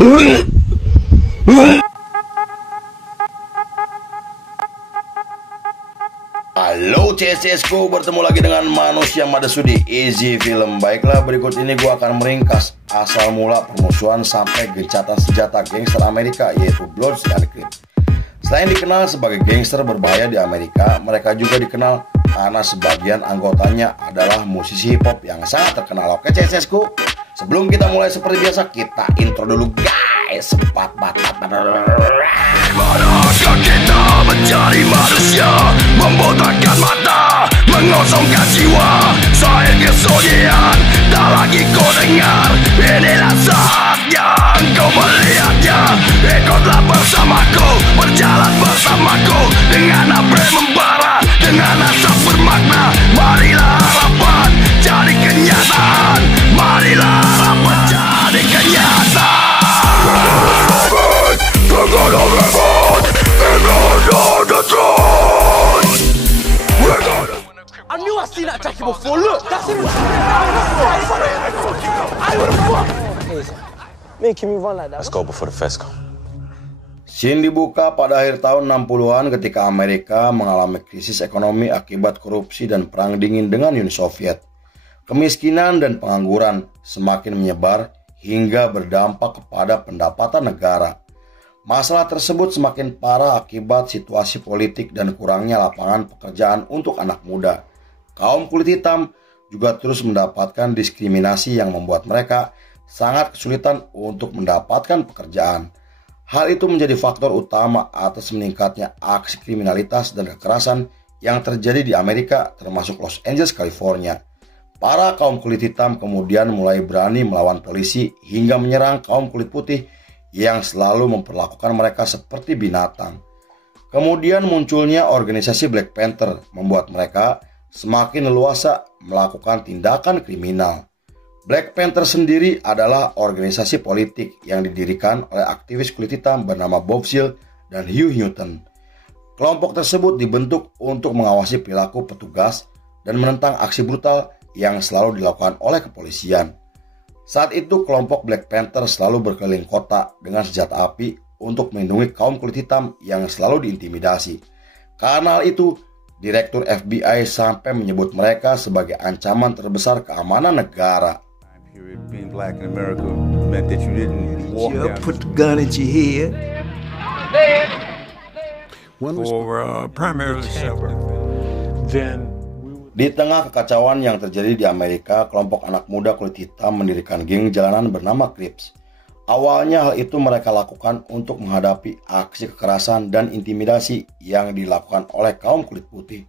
Halo CSCSku, bertemu lagi dengan manusia Madesudi Easy Film. Baiklah, berikut ini gue akan meringkas asal mula permusuhan sampai gencatan senjata gangster Amerika, yaitu Bloods dan Crips. Selain dikenal sebagai gangster berbahaya di Amerika, mereka juga dikenal karena sebagian anggotanya adalah musisi hip hop yang sangat terkenal. Oke CSCSku, sebelum kita mulai seperti biasa, kita intro dulu guys. Manakah kita mencari manusia, membotakkan mata, mengosongkan jiwa. Saya kesunyian, tak lagi kau dengar. Inilah saatnya engkau melihatnya. Ikutlah bersamaku, berjalan bersamaku, dengan api membara, dengan asap bermakna. Marilah harapan jadi kenyataan, marilah harapan jadi kenyataan. I knew I seen that jacket before. Look, that's it. Making me run like that. Let's go before the fest come. Scene dibuka pada akhir tahun 60-an ketika Amerika mengalami krisis ekonomi akibat korupsi dan perang dingin dengan Uni Soviet. Kemiskinan dan pengangguran semakin menyebar hingga berdampak kepada pendapatan negara. Masalah tersebut semakin parah akibat situasi politik dan kurangnya lapangan pekerjaan untuk anak muda. Kaum kulit hitam juga terus mendapatkan diskriminasi yang membuat mereka sangat kesulitan untuk mendapatkan pekerjaan. Hal itu menjadi faktor utama atas meningkatnya aksi kriminalitas dan kekerasan yang terjadi di Amerika, termasuk Los Angeles, California. Para kaum kulit hitam kemudian mulai berani melawan polisi hingga menyerang kaum kulit putih yang selalu memperlakukan mereka seperti binatang. Kemudian munculnya organisasi Black Panther membuat mereka semakin leluasa melakukan tindakan kriminal. Black Panther sendiri adalah organisasi politik yang didirikan oleh aktivis kulit hitam bernama Bob Seale dan Huey Newton. Kelompok tersebut dibentuk untuk mengawasi perilaku petugas dan menentang aksi brutal yang selalu dilakukan oleh kepolisian. Saat itu kelompok Black Panther selalu berkeliling kota dengan senjata api untuk melindungi kaum kulit hitam yang selalu diintimidasi. Karena hal itu, Direktur FBI sampai menyebut mereka sebagai ancaman terbesar keamanan negara. Being black in America meant that you didn't walk down put the gun at your head. for primarily self-defense. Then Di tengah kekacauan yang terjadi di Amerika, kelompok anak muda kulit hitam mendirikan geng jalanan bernama Crips. Awalnya hal itu mereka lakukan untuk menghadapi aksi kekerasan dan intimidasi yang dilakukan oleh kaum kulit putih.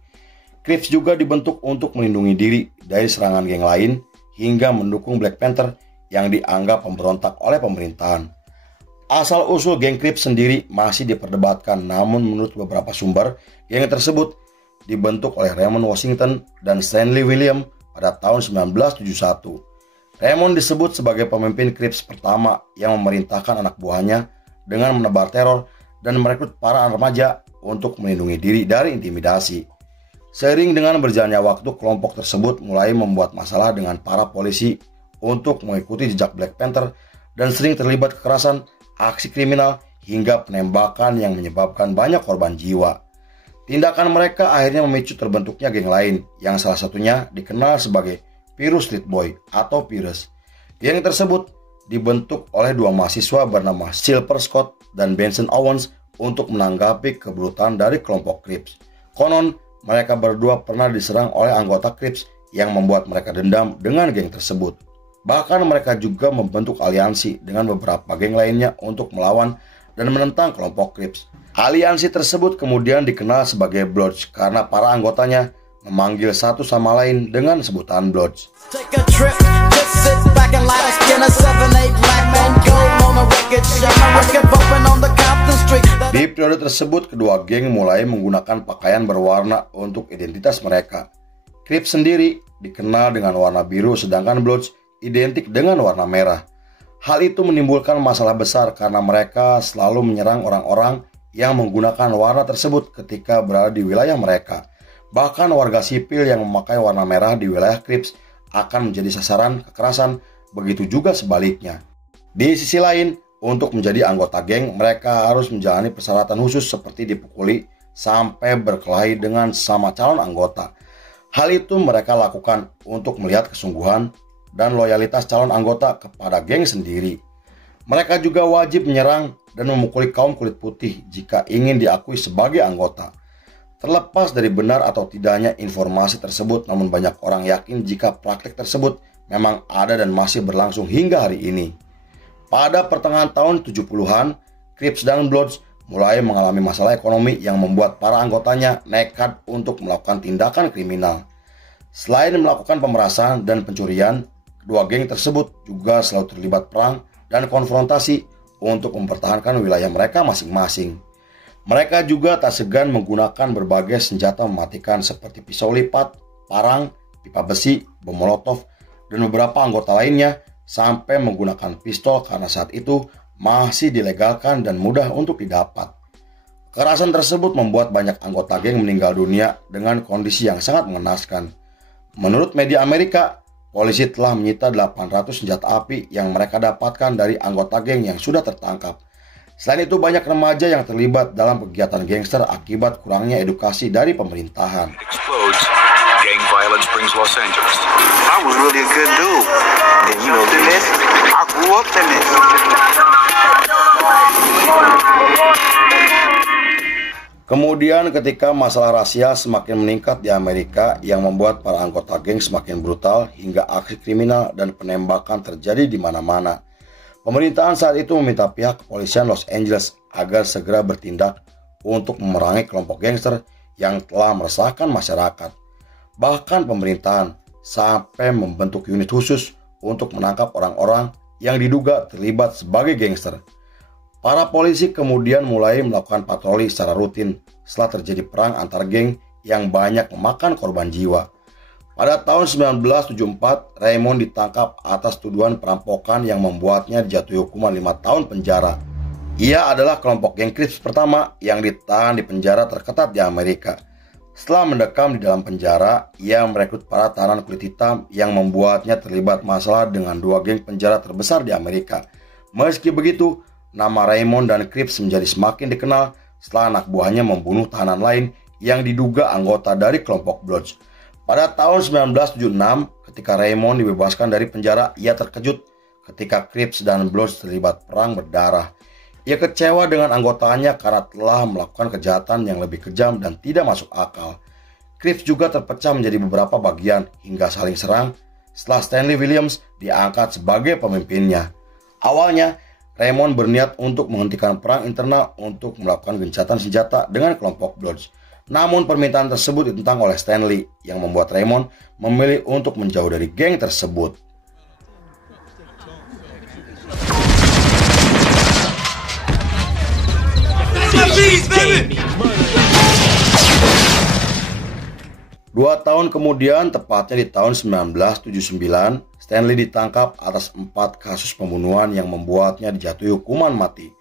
Crips juga dibentuk untuk melindungi diri dari serangan geng lain hingga mendukung Black Panther yang dianggap pemberontak oleh pemerintahan. Asal-usul geng Crips sendiri masih diperdebatkan, namun menurut beberapa sumber, geng tersebut dibentuk oleh Raymond Washington dan Stanley William pada tahun 1971. Raymond disebut sebagai pemimpin Crips pertama yang memerintahkan anak buahnya dengan menebar teror dan merekrut para remaja untuk melindungi diri dari intimidasi. Seiring dengan berjalannya waktu, kelompok tersebut mulai membuat masalah dengan para polisi untuk mengikuti jejak Black Panther dan sering terlibat kekerasan, aksi kriminal, hingga penembakan yang menyebabkan banyak korban jiwa. Tindakan mereka akhirnya memicu terbentuknya geng lain yang salah satunya dikenal sebagai Piru Street Boy atau Pires. Geng tersebut dibentuk oleh dua mahasiswa bernama Silver Scott dan Benson Owens untuk menanggapi kebrutalan dari kelompok Crips. Konon, mereka berdua pernah diserang oleh anggota Crips yang membuat mereka dendam dengan geng tersebut. Bahkan mereka juga membentuk aliansi dengan beberapa geng lainnya untuk melawan dan menentang kelompok Crips. Aliansi tersebut kemudian dikenal sebagai Bloods karena para anggotanya memanggil satu sama lain dengan sebutan Bloods. Di periode tersebut, kedua geng mulai menggunakan pakaian berwarna untuk identitas mereka. Crips sendiri dikenal dengan warna biru, sedangkan Bloods identik dengan warna merah. Hal itu menimbulkan masalah besar karena mereka selalu menyerang orang-orang yang menggunakan warna tersebut ketika berada di wilayah mereka. Bahkan warga sipil yang memakai warna merah di wilayah Crips akan menjadi sasaran kekerasan, begitu juga sebaliknya. Di sisi lain, untuk menjadi anggota geng, mereka harus menjalani persyaratan khusus seperti dipukuli sampai berkelahi dengan sama calon anggota. Hal itu mereka lakukan untuk melihat kesungguhan dan loyalitas calon anggota kepada geng sendiri. Mereka juga wajib menyerang dan memukuli kaum kulit putih jika ingin diakui sebagai anggota. Terlepas dari benar atau tidaknya informasi tersebut, namun banyak orang yakin jika praktik tersebut memang ada dan masih berlangsung hingga hari ini. Pada pertengahan tahun 70-an, Crips dan Bloods mulai mengalami masalah ekonomi yang membuat para anggotanya nekat untuk melakukan tindakan kriminal. Selain melakukan pemerasan dan pencurian, kedua geng tersebut juga selalu terlibat perang dan konfrontasi untuk mempertahankan wilayah mereka masing-masing. Mereka juga tak segan menggunakan berbagai senjata mematikan seperti pisau lipat, parang, pipa besi, bom molotov, dan beberapa anggota lainnya sampai menggunakan pistol karena saat itu masih dilegalkan dan mudah untuk didapat. Kekerasan tersebut membuat banyak anggota geng meninggal dunia dengan kondisi yang sangat mengenaskan. Menurut media Amerika, polisi telah menyita 800 senjata api yang mereka dapatkan dari anggota geng yang sudah tertangkap. Selain itu, banyak remaja yang terlibat dalam kegiatan gangster akibat kurangnya edukasi dari pemerintahan. Gang violence brings Los Angeles. I was really a good dude. And you know, this, I grew up in this. Kemudian ketika masalah rasial semakin meningkat di Amerika yang membuat para anggota geng semakin brutal hingga aksi kriminal dan penembakan terjadi di mana-mana. Pemerintahan saat itu meminta pihak kepolisian Los Angeles agar segera bertindak untuk memerangi kelompok gangster yang telah meresahkan masyarakat. Bahkan pemerintahan sampai membentuk unit khusus untuk menangkap orang-orang yang diduga terlibat sebagai gangster. Para polisi kemudian mulai melakukan patroli secara rutin setelah terjadi perang antar geng yang banyak memakan korban jiwa. Pada tahun 1974, Raymond ditangkap atas tuduhan perampokan yang membuatnya dijatuhi hukuman 5 tahun penjara. Ia adalah kelompok geng Crips pertama yang ditahan di penjara terketat di Amerika. Setelah mendekam di dalam penjara, ia merekrut para tahanan kulit hitam yang membuatnya terlibat masalah dengan 2 geng penjara terbesar di Amerika. Meski begitu, nama Raymond dan Crips menjadi semakin dikenal setelah anak buahnya membunuh tahanan lain yang diduga anggota dari kelompok Bloods. Pada tahun 1976, ketika Raymond dibebaskan dari penjara, ia terkejut ketika Crips dan Bloods terlibat perang berdarah. Ia kecewa dengan anggotanya karena telah melakukan kejahatan yang lebih kejam dan tidak masuk akal. Crips juga terpecah menjadi beberapa bagian hingga saling serang setelah Stanley Williams diangkat sebagai pemimpinnya. Awalnya, Raymond berniat untuk menghentikan perang internal untuk melakukan gencatan senjata dengan kelompok Bloods. Namun permintaan tersebut ditentang oleh Stanley yang membuat Raymond memilih untuk menjauh dari geng tersebut. Dua tahun kemudian, tepatnya di tahun 1979, Stanley ditangkap atas 4 kasus pembunuhan yang membuatnya dijatuhi hukuman mati.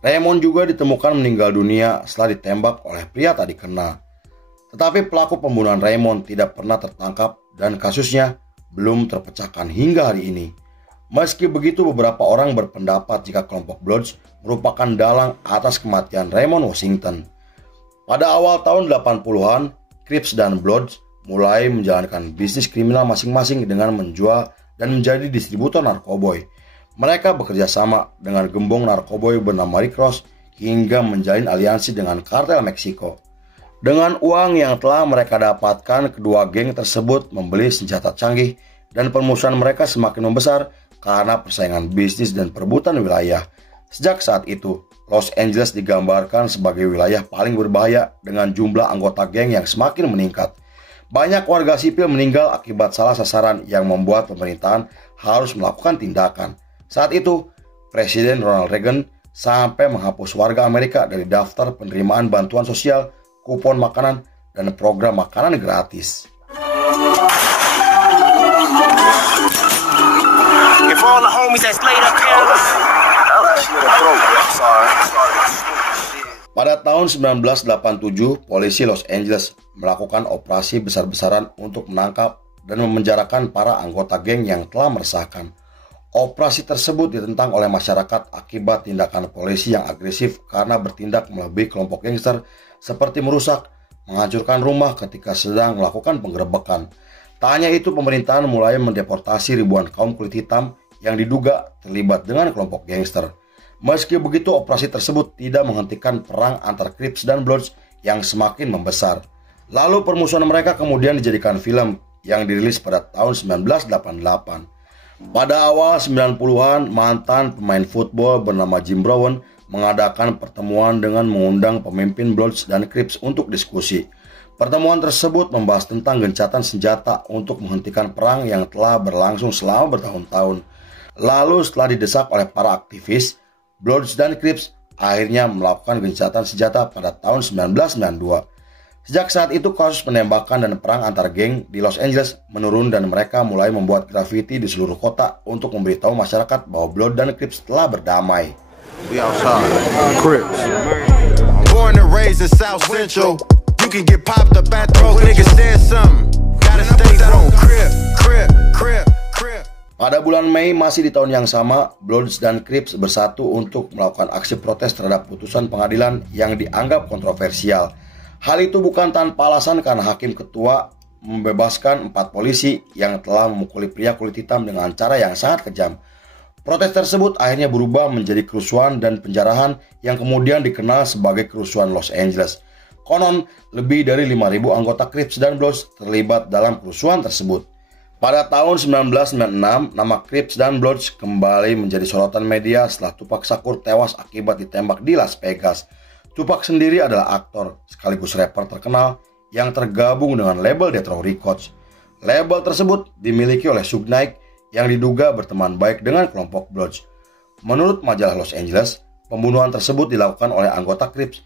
Raymond juga ditemukan meninggal dunia setelah ditembak oleh pria tak dikenal. Tetapi pelaku pembunuhan Raymond tidak pernah tertangkap dan kasusnya belum terpecahkan hingga hari ini. Meski begitu, beberapa orang berpendapat jika kelompok Bloods merupakan dalang atas kematian Raymond Washington. Pada awal tahun 80-an, Crips dan Bloods mulai menjalankan bisnis kriminal masing-masing dengan menjual dan menjadi distributor narkoboy. Mereka bekerja sama dengan gembong narkoboy bernama Rick Ross hingga menjalin aliansi dengan kartel Meksiko. Dengan uang yang telah mereka dapatkan, kedua geng tersebut membeli senjata canggih dan permusuhan mereka semakin membesar karena persaingan bisnis dan perebutan wilayah. Sejak saat itu, Los Angeles digambarkan sebagai wilayah paling berbahaya dengan jumlah anggota geng yang semakin meningkat. Banyak warga sipil meninggal akibat salah sasaran yang membuat pemerintahan harus melakukan tindakan. Saat itu, Presiden Ronald Reagan sampai menghapus warga Amerika dari daftar penerimaan bantuan sosial, kupon makanan, dan program makanan gratis. Pada tahun 1987, polisi Los Angeles melakukan operasi besar-besaran untuk menangkap dan memenjarakan para anggota geng yang telah meresahkan. Operasi tersebut ditentang oleh masyarakat akibat tindakan polisi yang agresif karena bertindak melebihi kelompok gangster seperti merusak, menghancurkan rumah ketika sedang melakukan penggerebekan. Tak hanya itu, pemerintahan mulai mendeportasi ribuan kaum kulit hitam yang diduga terlibat dengan kelompok gangster. Meski begitu, operasi tersebut tidak menghentikan perang antar Crips dan Bloods yang semakin membesar. Lalu permusuhan mereka kemudian dijadikan film yang dirilis pada tahun 1988. Pada awal 90-an, mantan pemain football bernama Jim Brown mengadakan pertemuan dengan mengundang pemimpin Bloods dan Crips untuk diskusi. Pertemuan tersebut membahas tentang gencatan senjata untuk menghentikan perang yang telah berlangsung selama bertahun-tahun. Lalu setelah didesak oleh para aktivis, Bloods dan Crips akhirnya melakukan gencatan senjata pada tahun 1992. Sejak saat itu, kasus penembakan dan perang antar geng di Los Angeles menurun dan mereka mulai membuat grafiti di seluruh kota untuk memberitahu masyarakat bahwa Blood dan Crips telah berdamai. We outside. Crips. Born and raised in South Central. You can get popped up at throat. Niggas said something. Gotta stay on Crip, Crip, Crip, Crip. Pada bulan Mei masih di tahun yang sama, Bloods dan Crips bersatu untuk melakukan aksi protes terhadap putusan pengadilan yang dianggap kontroversial. Hal itu bukan tanpa alasan karena hakim ketua membebaskan 4 polisi yang telah memukuli pria kulit hitam dengan cara yang sangat kejam. Protes tersebut akhirnya berubah menjadi kerusuhan dan penjarahan yang kemudian dikenal sebagai kerusuhan Los Angeles. Konon, lebih dari 5.000 anggota Crips dan Bloods terlibat dalam kerusuhan tersebut. Pada tahun 1996, nama Crips dan Bloods kembali menjadi sorotan media setelah Tupac Shakur tewas akibat ditembak di Las Vegas. Tupac sendiri adalah aktor sekaligus rapper terkenal yang tergabung dengan label Death Row Records. Label tersebut dimiliki oleh Suge Knight yang diduga berteman baik dengan kelompok Bloods. Menurut majalah Los Angeles, pembunuhan tersebut dilakukan oleh anggota Crips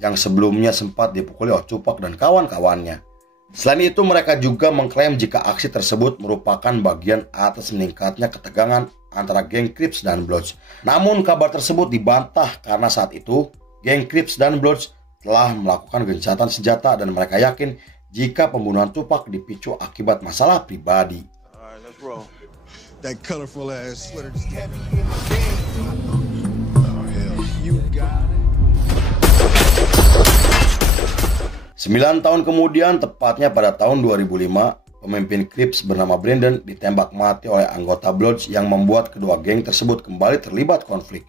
yang sebelumnya sempat dipukuli oleh Tupac dan kawan-kawannya. Selain itu, mereka juga mengklaim jika aksi tersebut merupakan bagian atas meningkatnya ketegangan antara geng Crips dan Bloods. Namun kabar tersebut dibantah karena saat itu geng Crips dan Bloods telah melakukan gencatan senjata dan mereka yakin jika pembunuhan Tupac dipicu akibat masalah pribadi. Alright, let's roll. That colorful ass sweater. 9 tahun kemudian, tepatnya pada tahun 2005, pemimpin Crips bernama Brandon ditembak mati oleh anggota Bloods yang membuat kedua geng tersebut kembali terlibat konflik.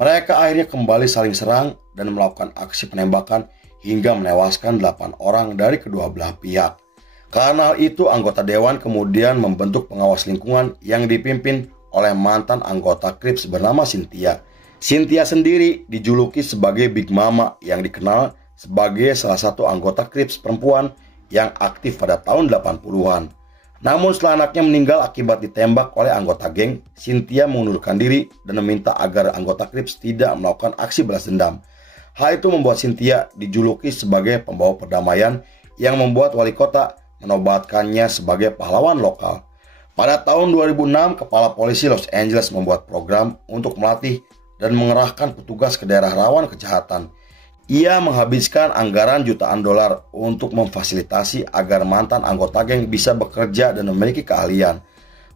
Mereka akhirnya kembali saling serang dan melakukan aksi penembakan hingga menewaskan 8 orang dari kedua belah pihak. Karena hal itu, anggota dewan kemudian membentuk pengawas lingkungan yang dipimpin oleh mantan anggota Crips bernama Cynthia. Cynthia sendiri dijuluki sebagai Big Mama yang dikenal sebagai salah satu anggota Crips perempuan yang aktif pada tahun 80-an. Namun setelah anaknya meninggal akibat ditembak oleh anggota geng, Cynthia mengundurkan diri dan meminta agar anggota Crips tidak melakukan aksi balas dendam. Hal itu membuat Cynthia dijuluki sebagai pembawa perdamaian yang membuat wali kota menobatkannya sebagai pahlawan lokal. Pada tahun 2006, Kepala Polisi Los Angeles membuat program untuk melatih dan mengerahkan petugas ke daerah rawan kejahatan. Ia menghabiskan anggaran jutaan dolar untuk memfasilitasi agar mantan anggota geng bisa bekerja dan memiliki keahlian.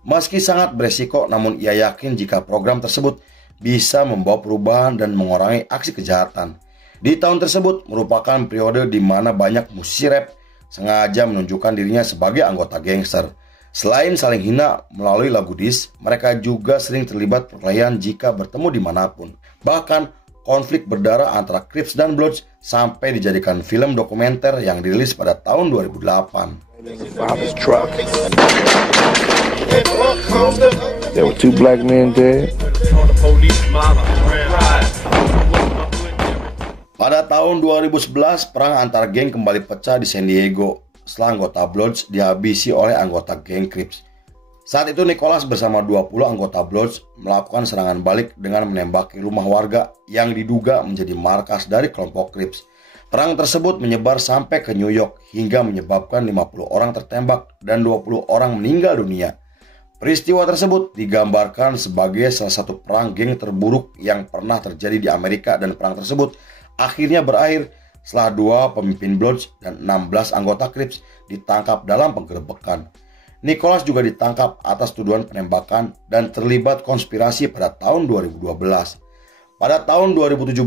Meski sangat beresiko, namun ia yakin jika program tersebut bisa membawa perubahan dan mengurangi aksi kejahatan. Di tahun tersebut merupakan periode di mana banyak musisi rap sengaja menunjukkan dirinya sebagai anggota gangster. Selain saling hina melalui lagu diss, mereka juga sering terlibat perkelahian jika bertemu dimanapun. Bahkan konflik berdarah antara Crips dan Bloods sampai dijadikan film dokumenter yang dirilis pada tahun 2008. There were 2 black men dead. Pada tahun 2011, perang antar geng kembali pecah di San Diego setelah anggota Bloods dihabisi oleh anggota geng Crips. Saat itu Nicholas bersama 20 anggota Bloods melakukan serangan balik dengan menembaki rumah warga yang diduga menjadi markas dari kelompok Crips. Perang tersebut menyebar sampai ke New York hingga menyebabkan 50 orang tertembak dan 20 orang meninggal dunia. Peristiwa tersebut digambarkan sebagai salah satu perang geng terburuk yang pernah terjadi di Amerika, dan perang tersebut akhirnya berakhir setelah 2 pemimpin Bloods dan 16 anggota Crips ditangkap dalam penggerebekan. Nicholas juga ditangkap atas tuduhan penembakan dan terlibat konspirasi pada tahun 2012. Pada tahun 2017,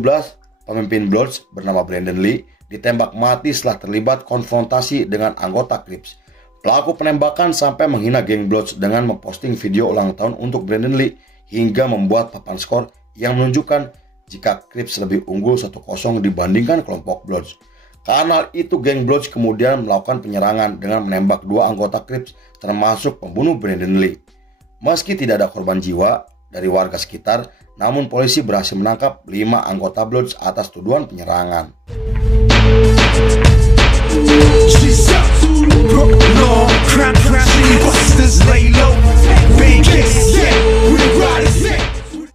pemimpin Bloods bernama Brandon Lee ditembak mati setelah terlibat konfrontasi dengan anggota Crips. Pelaku penembakan sampai menghina geng Bloods dengan memposting video ulang tahun untuk Brandon Lee hingga membuat papan skor yang menunjukkan jika Crips lebih unggul 1-0 dibandingkan kelompok Bloods. Karena itu geng Bloods kemudian melakukan penyerangan dengan menembak 2 anggota Crips termasuk pembunuh Brandon Lee. Meski tidak ada korban jiwa dari warga sekitar, namun polisi berhasil menangkap 5 anggota Bloods atas tuduhan penyerangan.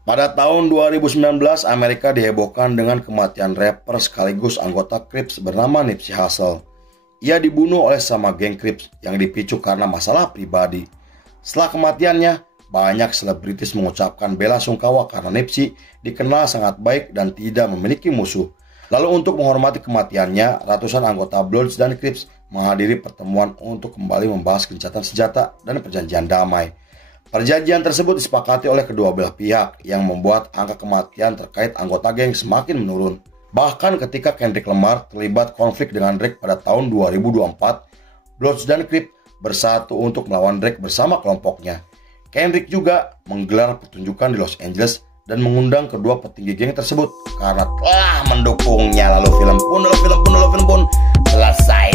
Pada tahun 2019, Amerika dihebohkan dengan kematian rapper sekaligus anggota Crips bernama Nipsey Hussle. Ia dibunuh oleh sama geng Crips yang dipicu karena masalah pribadi. Setelah kematiannya, banyak selebritis mengucapkan bela sungkawa karena Nipsey dikenal sangat baik dan tidak memiliki musuh. Lalu untuk menghormati kematiannya, ratusan anggota Bloods dan Crips menghadiri pertemuan untuk kembali membahas gencatan senjata dan perjanjian damai. Perjanjian tersebut disepakati oleh kedua belah pihak yang membuat angka kematian terkait anggota geng semakin menurun. Bahkan ketika Kendrick Lamar terlibat konflik dengan Drake pada tahun 2024, Bloods dan Crips bersatu untuk melawan Drake bersama kelompoknya. Kendrick juga menggelar pertunjukan di Los Angeles dan mengundang kedua petinggi geng tersebut karena telah mendukungnya. Lalu film pun selesai.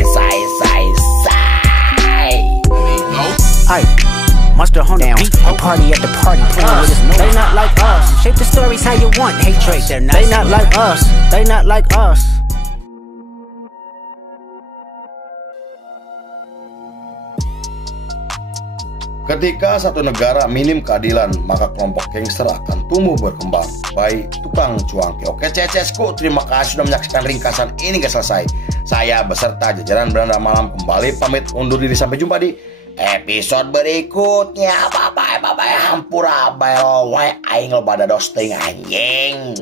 Monster on the beat and party at the party. They not like us. Shape the stories how you want. Hatred. They not like us. They not like us. Ketika satu negara minim keadilan, maka kelompok gangster akan tumbuh berkembang. Baik tukang cuangki. Oke CCSku, terima kasih sudah menyaksikan ringkasan ini gak selesai. Saya beserta jajaran Beranda Malam kembali pamit undur diri, sampai jumpa di episode berikutnya. Bye-bye. Hampura bae lo wae aing lo pada dosting anjing.